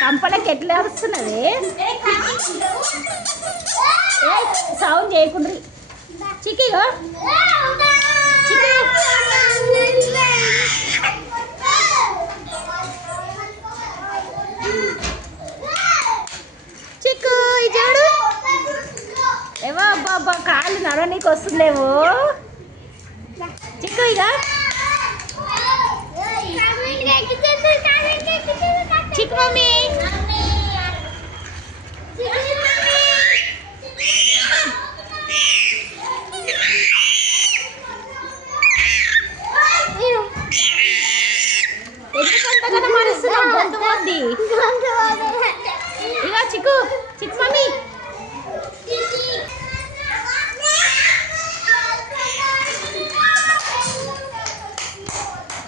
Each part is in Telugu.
కంపలకి ఎట్లా వస్తున్నది సౌండ్ చేయకుండా చిక్కీగా చిక్కు చూడు ఏవో అబ్బా కాళ్ళు నడవనీకి వస్తుందేమో చిక్కు ఇక చిక్కు మమ్మీ ఎందుకంతగా మరుస్తున్నావు గొంతు పోద్ది ఇక చిక్కు చిక్కు మమ్మీ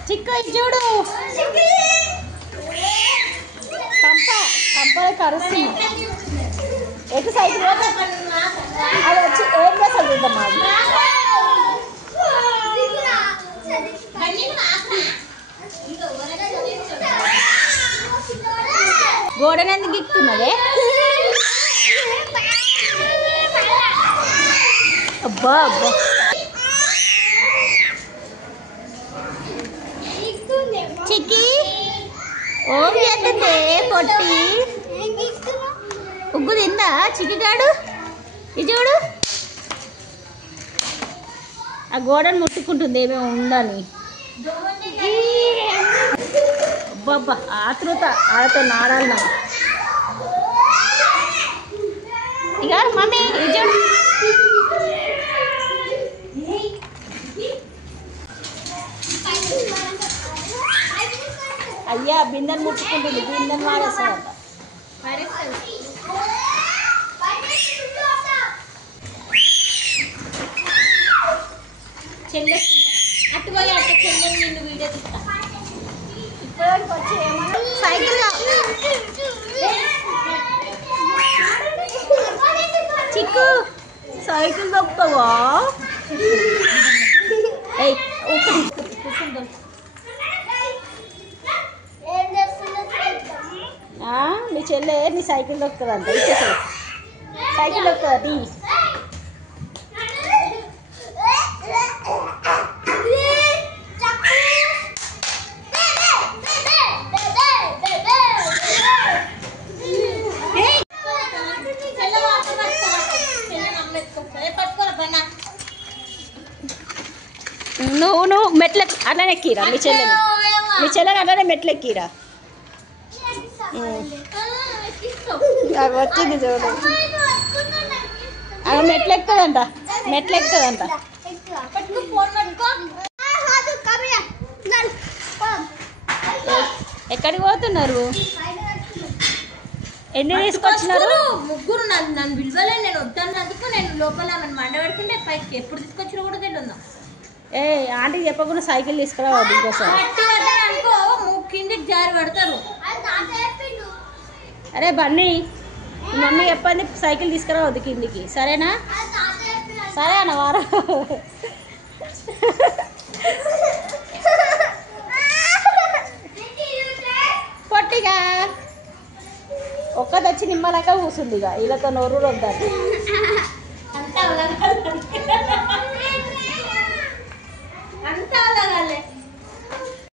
చిక్కు చూడు కంప కరుస్తుంది ఎటు సైకిల్ అది వచ్చి ఏం చేస్తారు చూద్దాం గోడని ఎందుకు గిక్కుతున్నదే అబ్బా అబ్బా చిక్కి ఓం చేస్తుందే పొట్టి ఉగ్గు తిందా చిక్కిగాడు ఇది చూడు ఆ గోడను ముట్టుకుంటుంది ఏమేమి ఉందని అబ్బబ్బా ఆతృత ఆడతో నాడాలి నాకు ఇక మమ్మీ ఇది చూడు అయ్యా బిందెను ముట్టుకుంటుంది బిందెను వాడేస్తాడంట చెల్లె అటు పోయి అటు చెల్లెని నిన్ను వీడియో తీస్తా ఇప్పటికి వచ్చి ఏమన్నా సైకిల్ చిక్కు సైకిల్ దొక్కుతావా నీ చెల్లె నీ సైకిల్ దొక్కుతుందంట ఇచ్చేసా సైకిల్ దొక్కుతుంది నువ్వు మెట్ల అట్లనే ఎక్కిరా మీ చెల్లెని అట్లనే మెట్లు ఎక్కిరా వచ్చింది చూడు అవి మెట్లు ఎక్కుతుందంట ఎక్కడికి పోతున్నారు ఎన్ని తీసుకొచ్చినారు? ముగ్గురు. నన్ను విలువలే, నేను వద్దన్నందుకు నేను లోపల మండ పెడుతుంటే పైకి ఎప్పుడు తీసుకొచ్చినా కూడా తెలియదు. ఏ ఆంటీ చెప్పకుండా సైకిల్ తీసుకురావద్దు ఇంకోసారి. అనుకో కిందికి జారి పడతారు. అరే బన్నీ, మమ్మీ చెప్పండి సైకిల్ తీసుకురావద్దు కిందికి, సరేనా? సరే అన్న వారా. పొట్టిగా ఒక్కది వచ్చి నిమ్మలాక కూర్చుంది. ఇక వీళ్ళతో నోరు వద్దారు. అంతా